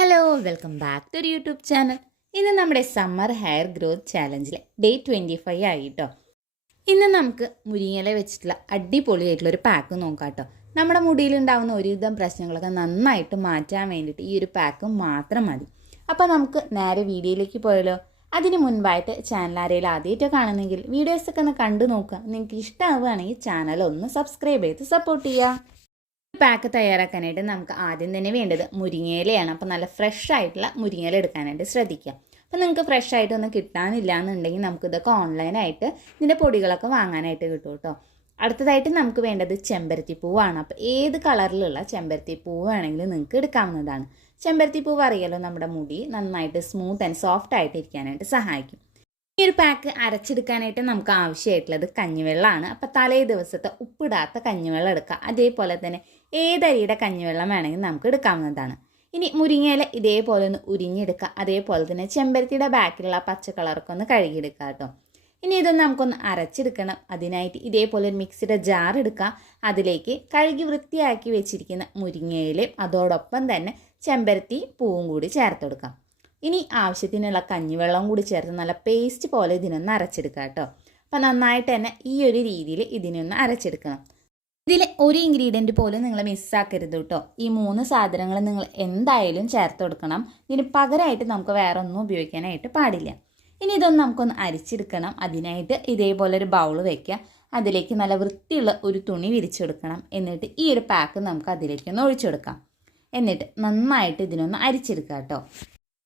Hello welcome back to ഒരു YouTube channel. ഇന്ന് നമ്മുടെ സമ്മർ ഹെയർ ഗ്രോത്ത് ചാലഞ്ചിലെ ഡേ 25 ആയിട്ടോ. ഇന്ന് നമുക്ക് മുരിങ്ങയില വെച്ചിട്ടുള്ള അടിപൊളിയായിട്ടുള്ളൊരു പാക്ക് നോക്കാം കേട്ടോ. നമ്മുടെ മുടിയിലുണ്ടാകുന്ന ഒരുവിധം പ്രശ്നങ്ങളൊക്കെ നന്നായിട്ട് മാറ്റാൻ വേണ്ടിയിട്ട് ഈ ഒരു പാക്ക് മാത്രം മതി. അപ്പോൾ നമുക്ക് നേരെ വീഡിയോയിലേക്ക് പോയാലോ. അതിന് മുൻപായിട്ട് ചാനൽ ആരെങ്കിലും ആദ്യമായിട്ട് കാണുന്നെങ്കിൽ വീഡിയോസൊക്കെ ഒന്ന് കണ്ടു നോക്കുക. നിങ്ങൾക്ക് ഇഷ്ടമാവുകയാണെങ്കിൽ ചാനൽ ഒന്ന് സബ്സ്ക്രൈബ് ചെയ്ത് സപ്പോർട്ട് ചെയ്യുക. പാക്ക് തയ്യാറാക്കാനായിട്ട് നമുക്ക് ആദ്യം തന്നെ വേണ്ടത് മുരിങ്ങയിലയാണ്. അപ്പോൾ നല്ല ഫ്രഷ് ആയിട്ടുള്ള മുരിങ്ങയില എടുക്കാനായിട്ട് ശ്രദ്ധിക്കുക. അപ്പോൾ നിങ്ങൾക്ക് ഫ്രഷ് ആയിട്ടൊന്നും കിട്ടാനില്ല എന്നുണ്ടെങ്കിൽ നമുക്കിതൊക്കെ ഓൺലൈനായിട്ട് ഇതിൻ്റെ പൊടികളൊക്കെ വാങ്ങാനായിട്ട് കിട്ടും കേട്ടോ. അടുത്തതായിട്ട് നമുക്ക് വേണ്ടത് ചെമ്പരത്തി പൂവാണ്. അപ്പോൾ ഏത് കളറിലുള്ള ചെമ്പരത്തി പൂവ് വേണമെങ്കിലും നിങ്ങൾക്ക് എടുക്കാവുന്നതാണ്. ചെമ്പരത്തി പൂവ് അറിയാലോ, നമ്മുടെ മുടി നന്നായിട്ട് സ്മൂത്ത് ആൻഡ് സോഫ്റ്റ് ആയിട്ട് ഇരിക്കാനായിട്ട് സഹായിക്കും. ഈ ഒരു പാക്ക് അരച്ചെടുക്കാനായിട്ട് നമുക്ക് ആവശ്യമായിട്ടുള്ളത് കഞ്ഞിവെള്ളമാണ്. അപ്പോൾ തലേ ദിവസത്തെ ഉപ്പിടാത്ത കഞ്ഞിവെള്ളം എടുക്കുക. അതേപോലെ തന്നെ ഏതരിയുടെ കഞ്ഞിവെള്ളം വേണമെങ്കിൽ നമുക്ക് എടുക്കാവുന്നതാണ്. ഇനി മുരിങ്ങയില ഇതേപോലെ ഒന്ന് ഉരിഞ്ഞെടുക്കുക. അതേപോലെ തന്നെ ചെമ്പരത്തിയുടെ ബാക്കിലുള്ള പച്ച കളറൊക്കെ ഒന്ന് കഴുകിയെടുക്കുക കേട്ടോ. ഇനി ഇതൊന്ന് നമുക്കൊന്ന് അരച്ചെടുക്കണം. അതിനായിട്ട് ഇതേപോലെ ഒരു മിക്സിയുടെ ജാർ എടുക്കുക. അതിലേക്ക് കഴുകി വൃത്തിയാക്കി വെച്ചിരിക്കുന്ന മുരിങ്ങയിലയും അതോടൊപ്പം തന്നെ ചെമ്പരത്തി പൂവും കൂടി ചേർത്ത് കൊടുക്കാം. ഇനി ആവശ്യത്തിനുള്ള കഞ്ഞിവെള്ളം കൂടി ചേർത്ത് നല്ല പേസ്റ്റ് പോലെ ഇതിനൊന്ന് അരച്ചെടുക്കുക കേട്ടോ. അപ്പം നന്നായിട്ട് തന്നെ ഈ ഒരു രീതിയിൽ ഇതിനൊന്ന് അരച്ചെടുക്കണം. ഇതിൽ ഒരു ഇൻഗ്രീഡിയൻറ്റ് പോലും നിങ്ങൾ മിസ്സാക്കരുത് കേട്ടോ. ഈ 3 സാധനങ്ങൾ നിങ്ങൾ എന്തായാലും ചേർത്ത് കൊടുക്കണം. ഇതിന് പകരമായിട്ട് നമുക്ക് വേറെ ഒന്നും ഉപയോഗിക്കാനായിട്ട് പാടില്ല. ഇനി ഇതൊന്ന് നമുക്കൊന്ന് അരിച്ചെടുക്കണം. അതിനായിട്ട് ഇതേപോലെ ഒരു ബൗൾ വയ്ക്കുക. അതിലേക്ക് നല്ല വൃത്തിയുള്ള ഒരു തുണി വിരിച്ചെടുക്കണം. എന്നിട്ട് ഈ ഒരു പാക്ക് നമുക്ക് അതിലേക്കൊന്ന് ഒഴിച്ചെടുക്കാം. എന്നിട്ട് നന്നായിട്ട് ഇതിനൊന്ന് അരിച്ചെടുക്കുക കേട്ടോ.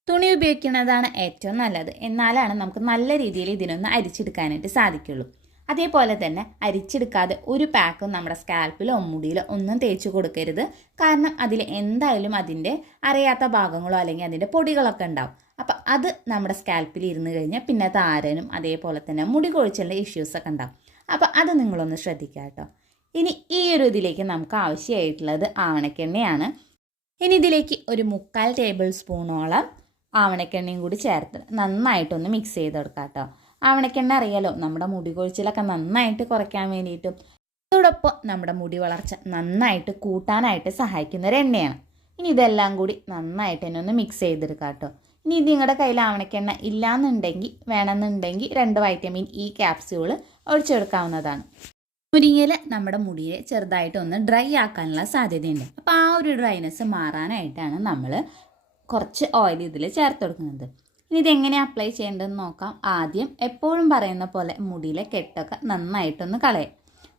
തുണി ഉപയോഗിക്കുന്നതാണ് ഏറ്റവും നല്ലത്. എന്നാലാണ് നമുക്ക് നല്ല രീതിയിൽ ഇതിനൊന്ന് അരിച്ചെടുക്കാനായിട്ട് സാധിക്കുള്ളൂ. അതേപോലെ തന്നെ അരിച്ചെടുക്കാതെ ഒരു പാക്കും നമ്മുടെ സ്കാൽപ്പിലോ മുടിയിലോ ഒന്നും തേച്ച് കൊടുക്കരുത്. കാരണം അതിൽ എന്തായാലും അതിൻ്റെ അറിയാത്ത ഭാഗങ്ങളോ അല്ലെങ്കിൽ അതിൻ്റെ പൊടികളൊക്കെ ഉണ്ടാവും. അപ്പം അത് നമ്മുടെ സ്കാൽപ്പിൽ ഇരുന്ന് കഴിഞ്ഞാൽ പിന്നെ താരനും അതേപോലെ തന്നെ മുടി കൊഴിച്ചലിൻ്റെ ഇഷ്യൂസൊക്കെ ഉണ്ടാവും. അപ്പം അത് നിങ്ങളൊന്ന് ശ്രദ്ധിക്കുക കേട്ടോ. ഇനി ഈ ഒരു ഇതിലേക്ക് നമുക്ക് ആവശ്യമായിട്ടുള്ളത് ആവണക്കെണ്ണയാണ്. ഇനി ഇതിലേക്ക് ഒരു 3/4 ടേബിൾ സ്പൂണോളം ആവണക്കെണ്ണയും കൂടി ചേർത്ത് നന്നായിട്ടൊന്ന് മിക്സ് ചെയ്തെടുക്കാം കേട്ടോ. ആവണക്കെണ്ണ അറിയാലോ, നമ്മുടെ മുടി കൊഴിച്ചിലൊക്കെ നന്നായിട്ട് കുറയ്ക്കാൻ വേണ്ടിയിട്ടും അതോടൊപ്പം നമ്മുടെ മുടി വളർച്ച നന്നായിട്ട് കൂട്ടാനായിട്ട് സഹായിക്കുന്ന ഒരു എണ്ണയാണ്. ഇനി ഇതെല്ലാം കൂടി നന്നായിട്ട് തന്നെ ഒന്ന് മിക്സ് ചെയ്തെടുക്കാം കേട്ടോ. ഇനി ഇത് നിങ്ങളുടെ കയ്യിൽ ആവണക്കെണ്ണ ഇല്ലയെന്നുണ്ടെങ്കിൽ വേണമെന്നുണ്ടെങ്കിൽ 2 വൈറ്റമിൻ ഇ ക്യാപ്സ്യൂള് ഒഴിച്ചെടുക്കാവുന്നതാണ്. മുരിങ്ങയില നമ്മുടെ മുടിയെ ചെറുതായിട്ടൊന്ന് ഡ്രൈ ആക്കാനുള്ള സാധ്യതയുണ്ട്. അപ്പോൾ ആ ഒരു ഡ്രൈനെസ് മാറാനായിട്ടാണ് നമ്മൾ കുറച്ച് ഓയിൽ ഇതിൽ ചേർത്ത് കൊടുക്കുന്നത്. ഇനി ഇതെങ്ങനെ അപ്ലൈ ചെയ്യേണ്ടതെന്ന് നോക്കാം. ആദ്യം എപ്പോഴും പറയുന്ന പോലെ മുടിയിലെ കെട്ടൊക്കെ നന്നായിട്ടൊന്ന് കളയാം.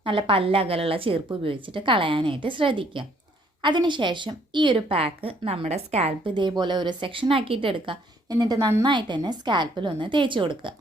നല്ല പല്ലകലുള്ള ചീർപ്പ് ഉപയോഗിച്ചിട്ട് കളയാനായിട്ട് ശ്രദ്ധിക്കുക. അതിനുശേഷം ഈ ഒരു പാക്ക് നമ്മുടെ സ്കാൽപ്പ് ഇതേപോലെ ഒരു സെക്ഷൻ ആക്കിയിട്ട് എടുക്കുക. എന്നിട്ട് നന്നായിട്ട് തന്നെ സ്കാൽപ്പിലൊന്ന് തേച്ച് കൊടുക്കുക.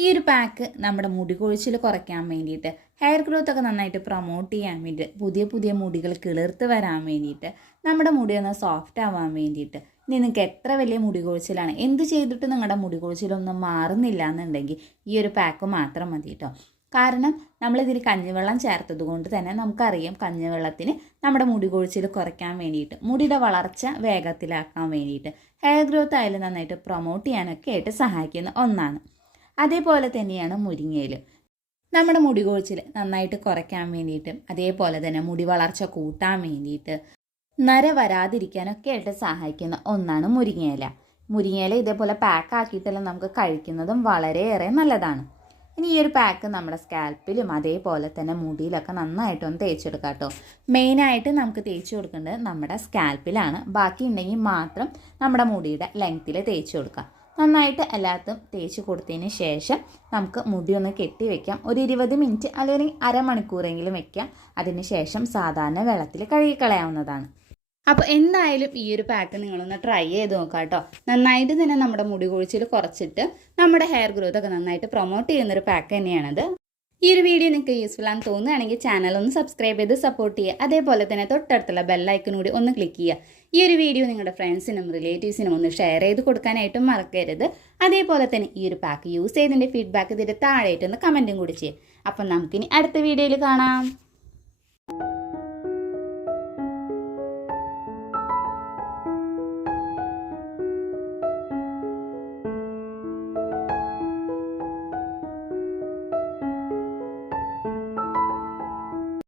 ഈ ഒരു പാക്ക് നമ്മുടെ മുടി കൊഴിച്ചിൽ കുറയ്ക്കാൻ വേണ്ടിയിട്ട്, ഹെയർ ഗ്രോത്ത് ഒക്കെ നന്നായിട്ട് പ്രൊമോട്ട് ചെയ്യാൻ വേണ്ടിയിട്ട്, പുതിയ പുതിയ മുടികൾ കിളിർത്ത് വരാൻ വേണ്ടിയിട്ട്, നമ്മുടെ മുടി ഒന്ന് സോഫ്റ്റ് ആവാൻ വേണ്ടിയിട്ട്, ഇനി നിങ്ങൾക്ക് എത്ര വലിയ മുടി കൊഴിച്ചിലാണ് എന്ത് ചെയ്തിട്ട് നിങ്ങളുടെ മുടി കൊഴിച്ചിലൊന്നും മാറുന്നില്ല എന്നുണ്ടെങ്കിൽ ഈ ഒരു പാക്ക് മാത്രം മതി കേട്ടോ. കാരണം നമ്മളിതിൽ കഞ്ഞിവെള്ളം ചേർത്തത് കൊണ്ട് തന്നെ നമുക്കറിയാം കഞ്ഞിവെള്ളത്തിന് നമ്മുടെ മുടി കൊഴിച്ചിൽ കുറയ്ക്കാൻ വേണ്ടിയിട്ട്, മുടിയുടെ വളർച്ച വേഗത്തിലാക്കാൻ വേണ്ടിയിട്ട്, ഹെയർ ഗ്രോത്ത് ആയാലും നന്നായിട്ട് പ്രൊമോട്ട് ചെയ്യാനൊക്കെ ആയിട്ട് സഹായിക്കുന്ന ഒന്നാണ്. അതേപോലെ തന്നെയാണ് മുരിങ്ങയില. നമ്മുടെ മുടി കൊഴിച്ചിൽ നന്നായിട്ട് കുറയ്ക്കാൻ വേണ്ടിയിട്ടും അതേപോലെ തന്നെ മുടി വളർച്ച കൂട്ടാൻ വേണ്ടിയിട്ട്, നര വരാതിരിക്കാനൊക്കെ ആയിട്ട് സഹായിക്കുന്ന ഒന്നാണ് മുരിങ്ങയില. മുരിങ്ങയില ഇതേപോലെ പാക്ക് ആക്കിയിട്ടെല്ലാം നമുക്ക് കഴിക്കുന്നതും വളരെയേറെ നല്ലതാണ്. ഇനി ഈ ഒരു പാക്ക് നമ്മുടെ സ്കാൽപ്പിലും അതേപോലെ തന്നെ മുടിയിലൊക്കെ നന്നായിട്ടൊന്ന് തേച്ചെടുക്കാം കേട്ടോ. മെയിനായിട്ട് നമുക്ക് തേച്ച് കൊടുക്കേണ്ടത് നമ്മുടെ സ്കാൽപ്പിലാണ്. ബാക്കി ഉണ്ടെങ്കിൽ മാത്രം നമ്മുടെ മുടിയുടെ ലെങ്ത്തിൽ തേച്ച് കൊടുക്കാം. നന്നായിട്ട് എല്ലാത്തും തേച്ച് കൊടുത്തതിന് ശേഷം നമുക്ക് മുടി ഒന്ന് കെട്ടി വെക്കാം. ഒരു 20 മിനിറ്റ് അല്ലെങ്കിൽ അരമണിക്കൂറെങ്കിലും വെക്കാം. അതിന് ശേഷം സാധാരണ വെള്ളത്തിൽ കഴുകിക്കളയാവുന്നതാണ്. അപ്പോൾ എന്തായാലും ഈ ഒരു പാക്ക് നിങ്ങളൊന്ന് ട്രൈ ചെയ്ത് നോക്കാം കേട്ടോ. നന്നായിട്ട് തന്നെ നമ്മുടെ മുടി കൊഴിച്ചിൽ കുറച്ചിട്ട് നമ്മുടെ ഹെയർ ഗ്രോത്ത് ഒക്കെ നന്നായിട്ട് പ്രൊമോട്ട് ചെയ്യുന്നൊരു പാക്ക് തന്നെയാണത്. ഈ ഒരു വീഡിയോ നിങ്ങൾക്ക് യൂസ്ഫുൾ ആണെന്ന് തോന്നുകയാണെങ്കിൽ ചാനൽ ഒന്ന് സബ്സ്ക്രൈബ് ചെയ്ത് സപ്പോർട്ട് ചെയ്യുക. അതേപോലെ തന്നെ തൊട്ടടുത്തുള്ള ബെല്ലൈക്കൺ കൂടി ഒന്ന് ക്ലിക്ക് ചെയ്യുക. ഈ ഒരു വീഡിയോ നിങ്ങളുടെ ഫ്രണ്ട്സിനും റിലേറ്റീവ്സിനും ഒന്ന് ഷെയർ ചെയ്ത് കൊടുക്കാനായിട്ടും മറക്കരുത്. അതേപോലെ തന്നെ ഈ ഒരു പാക്ക് യൂസ് ചെയ്തതിൻ്റെ ഫീഡ്ബാക്ക് ഇതിൻ്റെ താഴെയായിട്ടൊന്ന് കമൻറ്റും കൂടി ചെയ്യുക. അപ്പം നമുക്കിനി അടുത്ത വീഡിയോയിൽ കാണാം.